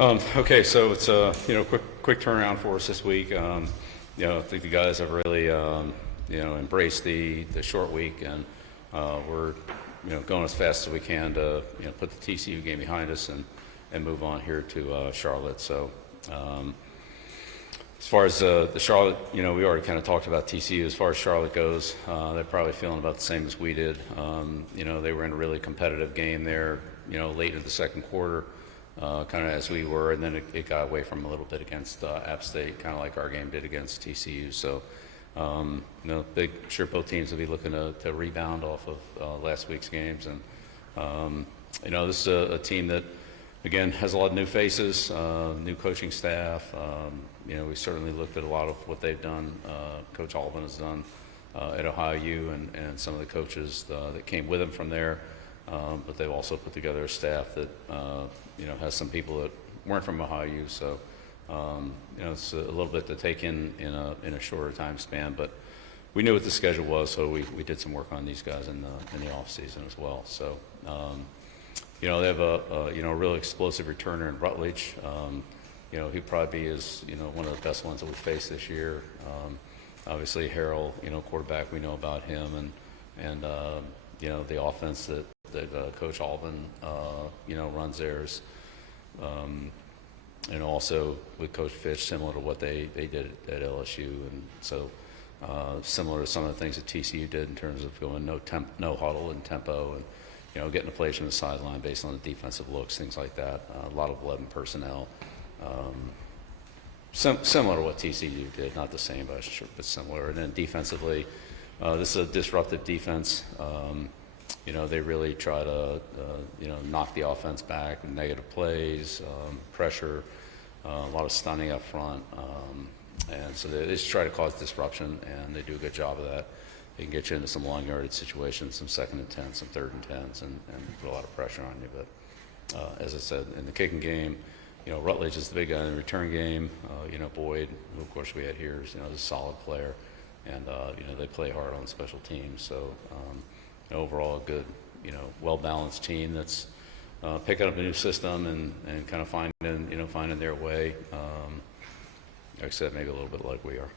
Okay, so it's a quick turnaround for us this week. I think the guys have really embraced the short week, and we're going as fast as we can to put the TCU game behind us and move on here to Charlotte. So as far as the Charlotte, we already kind of talked about TCU. As far as Charlotte goes, they're probably feeling about the same as we did. They were in a really competitive game there, late in the second quarter. Kind of as we were, and then it got away from a little bit against App State, kind of like our game did against TCU. So, sure both teams will be looking to rebound off of last week's games. And, this is a team that, again, has a lot of new faces, new coaching staff. We certainly looked at a lot of what they've done. Coach Alvin has done at Ohio U and some of the coaches that came with him from there. But they've also put together a staff that has some people that weren't from Ohio U, so it's a little bit to take in a shorter time span. But we knew what the schedule was, so we did some work on these guys in the off season as well. So they have a real explosive returner in Rutledge. He'd probably be one of the best ones that we faced this year. Obviously Harrell, quarterback, we know about him, and the offense that Coach Alvin, runs theirs. And also with Coach Fitch, similar to what they did at LSU. And so similar to some of the things that TCU did in terms of going no huddle and tempo and, getting a plays from the sideline based on the defensive looks, things like that. A lot of 11 personnel. Similar to what TCU did, not the same, but similar. And then defensively, this is a disruptive defense. They really try to, knock the offense back, negative plays, pressure, a lot of stunning up front. And so they just try to cause disruption, and they do a good job of that. They can get you into some long yardage situations, some 2nd and 10, some 3rd and 10s, and put a lot of pressure on you. But as I said, in the kicking game, Rutledge is the big guy in the return game. Boyd, who of course we had here, is a solid player. And, they play hard on special teams. So, overall a good, well-balanced team that's picking up a new system and kind of finding their way. Like I said, maybe a little bit like we are.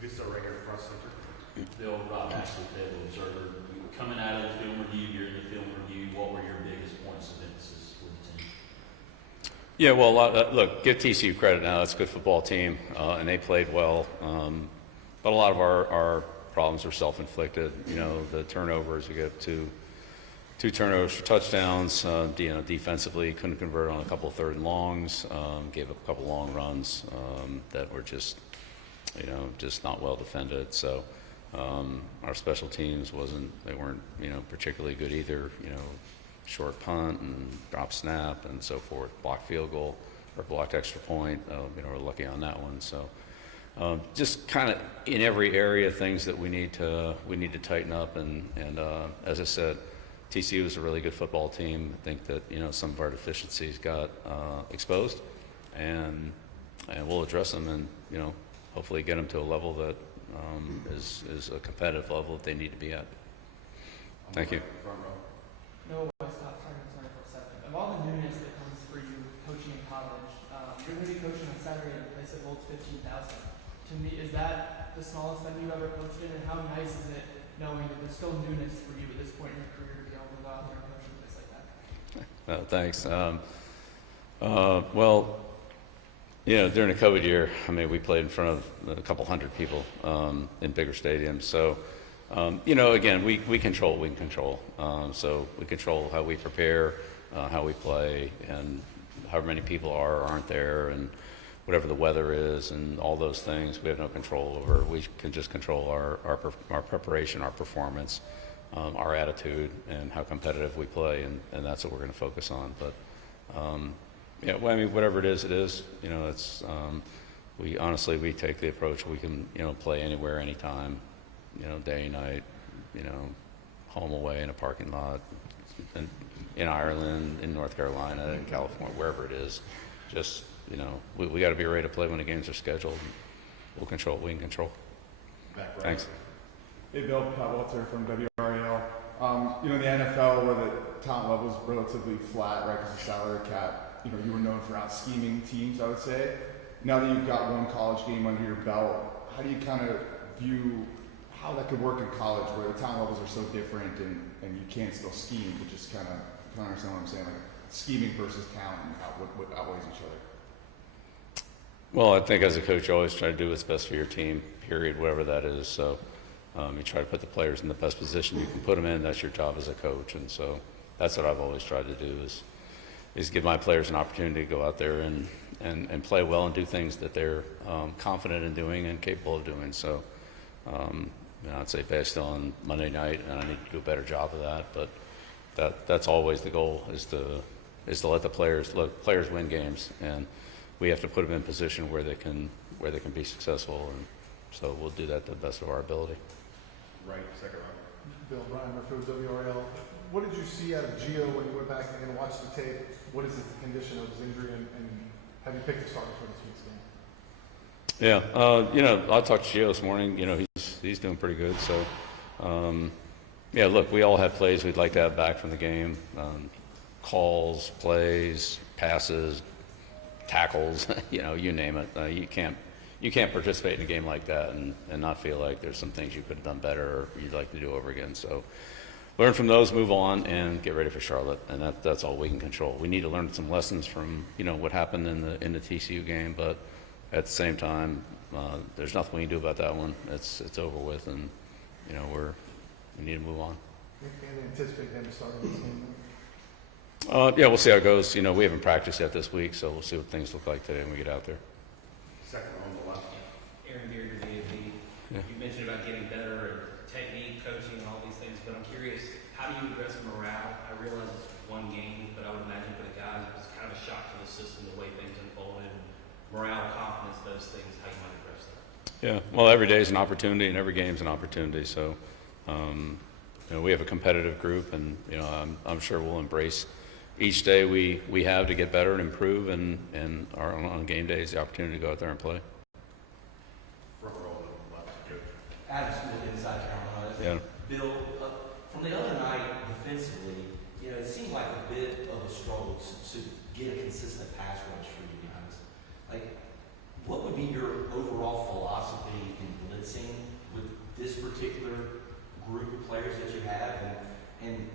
We start right here across center. Bill, Rob Ashley, Fayetteville Observer. Coming out of the film review, you're in the film review. What were your biggest points of emphasis with the team? Yeah, well, look, give TCU credit now. It's a good football team, and they played well. But a lot of our problems are self-inflicted. The turnovers, we get two turnovers for touchdowns. Defensively, couldn't convert on a couple of 3rd and longs. Gave up a couple long runs that were just not well defended. So our special teams weren't particularly good either. Short punt and drop snap and so forth. Blocked field goal or blocked extra point. We're lucky on that one. So. Just kind of in every area, things that we need to tighten up, and as I said, TCU is a really good football team. I think that some of our deficiencies got exposed, and we'll address them, and hopefully get them to a level that is a competitive level that they need to be at. Thank you. No, stop. Sorry for a second. Of all the newness that comes for you coaching in college, you're going to be coaching on Saturday in a place that holds 15,000. To me, is that the smallest venue you've ever coached in, and how nice is it knowing that there's still newness for you at this point in your career to be able to go out there and coach in a place like that? Thanks. Well, during the COVID year, we played in front of a couple hundred people in bigger stadiums. So, again, we control what we can control. So we control how we prepare, how we play, and however many people are or aren't there, and whatever the weather is and all those things, we have no control over. We can just control our preparation, our performance, our attitude, and how competitive we play, and that's what we're going to focus on. But whatever it is, it is. It's we take the approach we can play anywhere, anytime, day and night, home, away, in a parking lot, in Ireland, in North Carolina, in California, wherever it is. Just we got to be ready to play when the games are scheduled. We'll control what we can control. Thanks. Hey, Bill, Pat Walter from WRAL. In the NFL, where the talent level is relatively flat, right, because of salary cap, you were known for out scheming teams, I would say. Now that you've got one college game under your belt, how do you kind of view how that could work in college, where the talent levels are so different and you can still scheme, but just kind of understand what I'm saying, like scheming versus talent and what outweighs each other? Well, I think as a coach, you always try to do what's best for your team, period, whatever that is. So you try to put the players in the best position you can put them in. That's your job as a coach. And so that's what I've always tried to do is give my players an opportunity to go out there and play well and do things that they're confident in doing and capable of doing. So I'd say based on Monday night, and I need to do a better job of that. But that's always the goal, is to let the players win games, and we have to put them in position where they can be successful, and so we'll do that to the best of our ability. Right, second round. Bill, Ryan Murphy, WRAL. What did you see out of Gio when you went back and watched the tape? What is the condition of his injury, and have you picked a starter for this week's game? Yeah, I talked to Gio this morning. He's doing pretty good. So, look, we all have plays we'd like to have back from the game. Calls, plays, passes, tackles, you name it. You can't participate in a game like that and not feel like there's some things you could have done better or you'd like to do over again. So learn from those, move on, and get ready for Charlotte. And that's all we can control. We need to learn some lessons from what happened in the TCU game, but at the same time, there's nothing we can do about that one. It's over with, and we need to move on. And anticipate him starting this game? We'll see how it goes. We haven't practiced yet this week, so we'll see what things look like today when we get out there. Second row on the left. Aaron Beard, WRAL-TV. Yeah. You mentioned about getting better at technique, coaching, and all these things, but I'm curious, how do you address morale? I realize it's one game, but I would imagine for the guys, it was kind of a shock to the system, the way things unfolded. Morale, confidence, those things, how you might address that. Yeah, well, every day is an opportunity, and every game is an opportunity. So, we have a competitive group, and I'm sure we'll embrace each day we have to get better and improve, and on game days the opportunity to go out there and play. Front row on the left. Good. Adam Smith, Inside Carolina. Yeah. Bill, from the other night, defensively, it seemed like a bit of a struggle to get a consistent pass rush for you guys. Like, what would be your overall philosophy in blitzing with this particular group of players that you have? And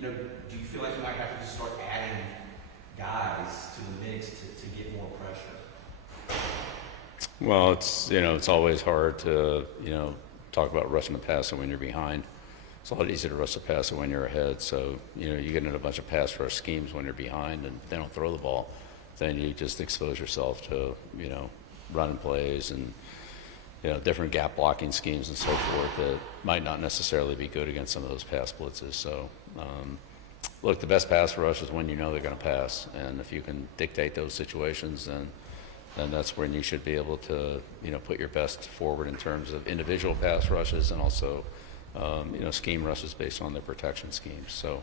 do you feel like you might have to just start adding guys to the mix to get more pressure? Well, it's always hard to talk about rushing the passer when you're behind. It's a lot easier to rush the passer when you're ahead. So you get into a bunch of pass rush schemes when you're behind and they don't throw the ball. Then you just expose yourself to running plays and different gap blocking schemes and so forth that might not necessarily be good against some of those pass blitzes. So look, the best pass rush is when they're going to pass, and if you can dictate those situations, then that's when you should be able to put your best forward in terms of individual pass rushes and also scheme rushes based on their protection schemes. So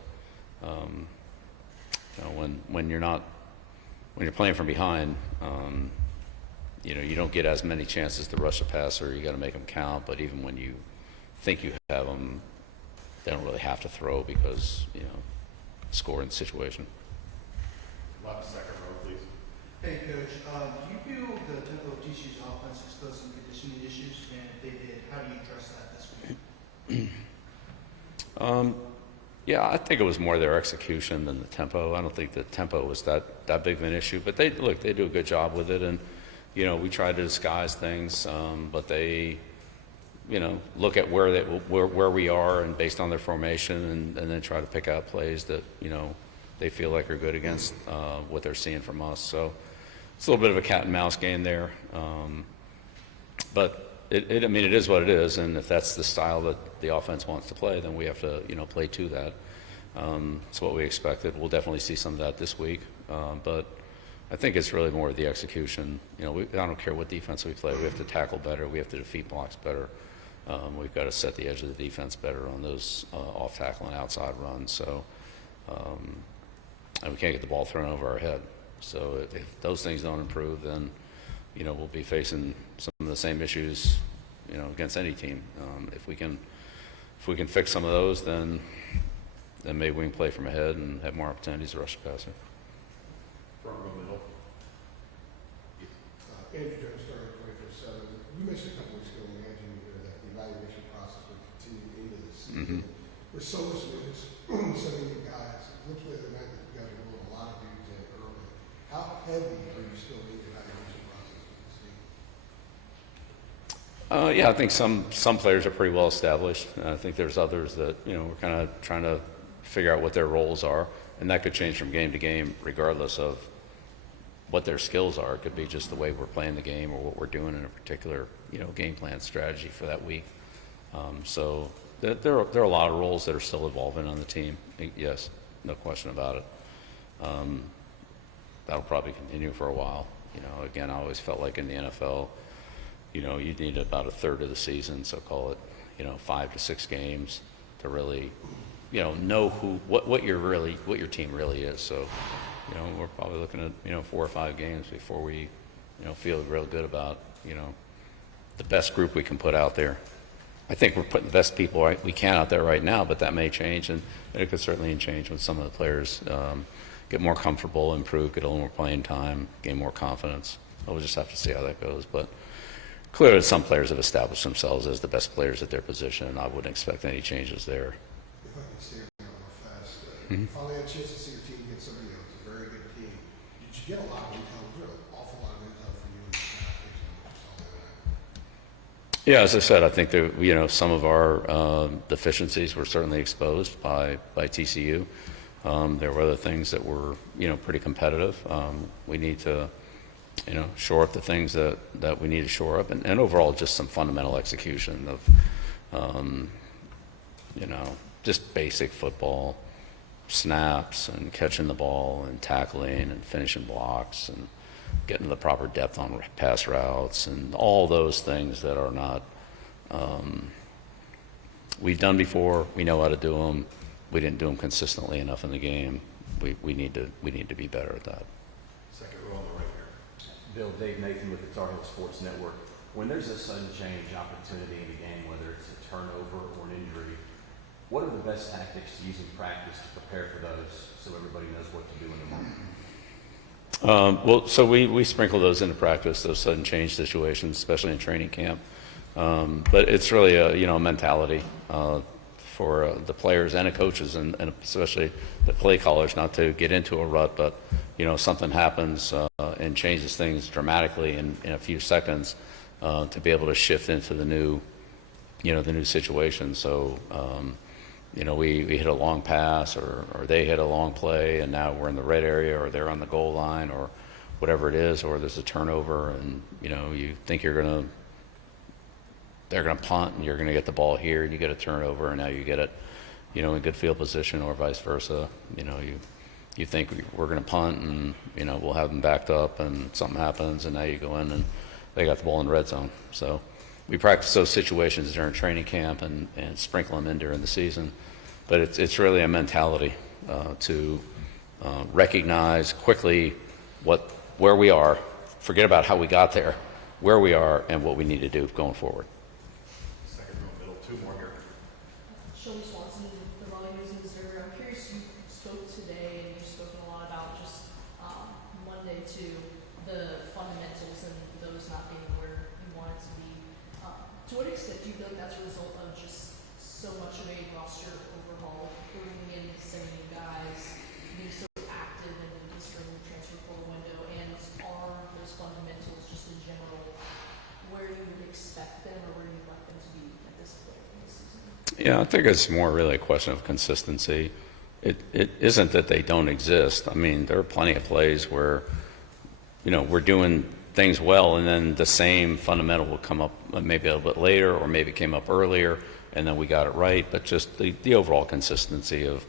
when you're playing from behind, you don't get as many chances to rush a passer. You got to make them count. But even when you think you have them, they don't really have to throw because score in the situation. Left, second row, please. Hey, Coach. Do you feel the tempo of TCU's offense exposed some conditioning issues? And if they did, how do you address that this week? Yeah, I think it was more their execution than the tempo. I don't think the tempo was that big of an issue. But they do a good job with it, and we try to disguise things, but they look at where we are and based on their formation, and then try to pick out plays that they feel like are good against what they're seeing from us. So it's a little bit of a cat and mouse game there, but it is what it is, and if that's the style that the offense wants to play, then we have to play to that. It's what we expected. We'll definitely see some of that this week, but I think it's really more of the execution. I don't care what defense we play. We have to tackle better. We have to defeat blocks better. We've got to set the edge of the defense better on those off-tackle and outside runs. So, and we can't get the ball thrown over our head. So if those things don't improve, then we'll be facing some of the same issues against any team. If we can fix some of those, then maybe we can play from ahead and have more opportunities to rush the passer. Front row middle. Andrew Jones, starting 24/7. You mentioned a couple weeks ago when Andrew was there that the evaluation process would continue into the season. With so much news, so many new guys, it looks like the night that you guys are rolling a lot of dudes in early. How heavy are you still in the evaluation process with this team? Yeah, I think some players are pretty well established. I think there's others that, we're kind of trying to figure out what their roles are, and that could change from game to game regardless of what their skills are. It could be just the way we're playing the game or what we're doing in a particular, game plan strategy for that week. So there are a lot of roles that are still evolving on the team. Yes, no question about it. That'll probably continue for a while. Again, I always felt like in the NFL, you need about a third of the season, so call it, 5 to 6 games to really, know what your team really is. So, we're probably looking at, 4 or 5 games before we, feel real good about, the best group we can put out there. I think we're putting the best people we can out there right now, but that may change, and it could certainly change when some of the players get more comfortable, improve, get a little more playing time, gain more confidence. We'll just have to see how that goes. But clearly some players have established themselves as the best players at their position, and I wouldn't expect any changes there. If I can stay on that real fast, finally had a chance to see your team get somebody else, a very good team. Did you get a lot of intel? Was there an awful lot of intel for you in the snap based on what you saw that night? Yeah, as I said, I think that some of our deficiencies were certainly exposed by TCU. There were other things that were pretty competitive. We need to shore up the things that we need to shore up, and overall just some fundamental execution of just basic football snaps and catching the ball and tackling and finishing blocks and getting the proper depth on pass routes and all those things that are not we've done before. We know how to do them. We didn't do them consistently enough in the game. We need to be better at that. Second row on the right here. Bill, Dave Nathan with the Tar Heel Sports Network. When there's a sudden change opportunity in the game, whether it's a turnover or an injury, what are the best tactics to use in practice to prepare for those so everybody knows what to do in the moment? Well, so we sprinkle those into practice, those sudden change situations, especially in training camp. But it's really a mentality for the players and the coaches, and especially the play callers, not to get into a rut, but something happens and changes things dramatically in a few seconds to be able to shift into the new situation. So we hit a long pass or they hit a long play, and now we're in the red area or they're on the goal line or whatever it is, or there's a turnover, and you think they're going to punt and you're going to get the ball here and you get a turnover and now you get it in good field position, or vice versa. You think we're going to punt and we'll have them backed up and something happens and now you go in and they got the ball in the red zone. So we practice those situations during training camp and sprinkle them in during the season. But it's really a mentality to recognize quickly where we are, forget about how we got there, where we are, and what we need to do going forward. Second row middle, 2 more here. Shelby Swanson, the Raleigh News and Observer. I'm curious, you spoke today and you've spoken a lot about just Monday to the fundamentals and those not being where you want it to be. To what extent do you feel like that's a result of just so much of a roster overhaul, bringing in so many guys, being so active and then just during the transfer portal window, and are those fundamentals just in general where you would expect them or where you'd like them to be at this point in the season? Yeah, I think it's more really a question of consistency. It isn't that they don't exist. I mean, there are plenty of plays where, we're doing things well, and then the same fundamental will come up maybe a little bit later, or maybe came up earlier, and then we got it right. But just the overall consistency of,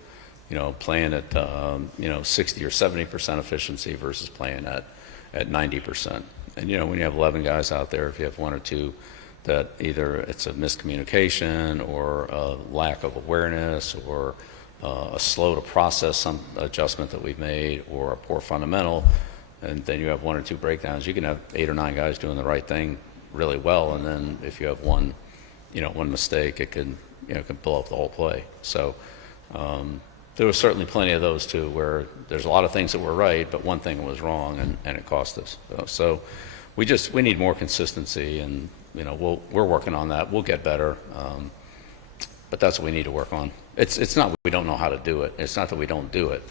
playing at 60 or 70% efficiency versus playing at 90%. And when you have 11 guys out there, if you have 1 or 2 that either it's a miscommunication or a lack of awareness or a slow to process some adjustment that we've made or a poor fundamental, and then you have 1 or 2 breakdowns, you can have 8 or 9 guys doing the right thing really well, and then if you have one mistake, it can blow up the whole play. So there was certainly plenty of those too, where there's a lot of things that were right, but one thing was wrong, and it cost us. So we need more consistency, and we're working on that. We'll get better, but that's what we need to work on. It's not we don't know how to do it. It's not that we don't do it.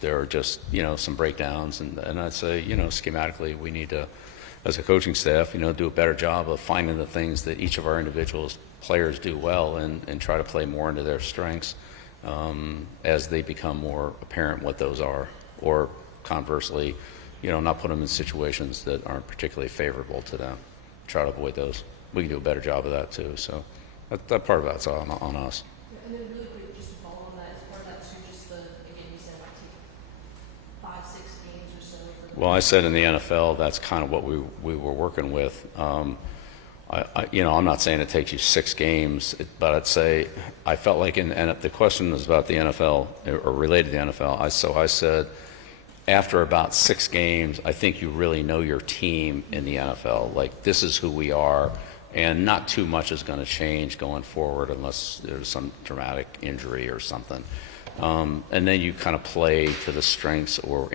There are just some breakdowns, and I'd say schematically we need to, as a coaching staff, do a better job of finding the things that each of our individual players do well, and try to play more into their strengths as they become more apparent what those are, or conversely, not put them in situations that aren't particularly favorable to them. Try to avoid those. We can do a better job of that too. So that part of that's on us. And then really quick, just to follow on that, is part of that too just again, you said like 5-6 games or so? Well, I said in the NFL, that's kind of what we were working with. I'm not saying it takes you 6 games, but I'd say I felt like the question was about the NFL or related to the NFL. So I said after about 6 games, I think you really know your team in the NFL. Like, this is who we are, and not too much is going to change going forward unless there's some dramatic injury or something. And then you kind of play to the strengths or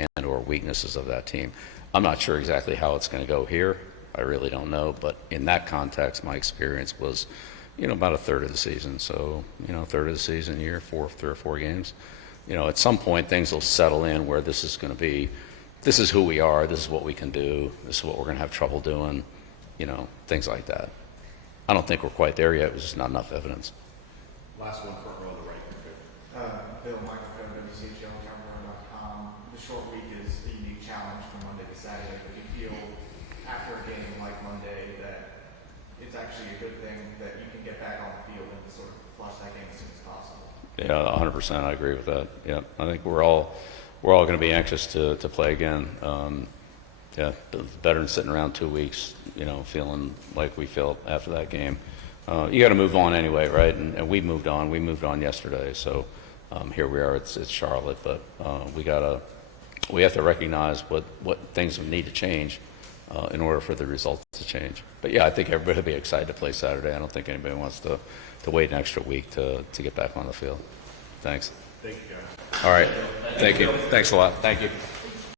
weaknesses of that team. I'm not sure exactly how it's going to go here. I really don't know. But in that context, my experience was, about a third of the season. So, a third of the season, 3 or 4 games. At some point, things will settle in where this is going to be, this is who we are, this is what we can do, this is what we're going to have trouble doing, things like that. I don't think we're quite there yet. It was just not enough evidence. Last one, front row on the right. Bill, Michael Cohen, WCHL.com. The short week is a unique challenge from Monday to Saturday, but you feel after a game like Monday that it's actually a good thing that you can get back on the field and sort of flush that game as soon as possible. Yeah, 100%. I agree with that. Yeah, I think we're all going to be anxious to play again. Better than sitting around 2 weeks, feeling like we felt after that game. You got to move on anyway, right? And we moved on. We moved on yesterday, so here we are. It's Charlotte, but we have to recognize what things need to change in order for the results to change. But yeah, I think everybody will be excited to play Saturday. I don't think anybody wants to wait an extra week to get back on the field. Thanks. Thank you, guys. All right. Thank you. Thanks a lot. Thank you.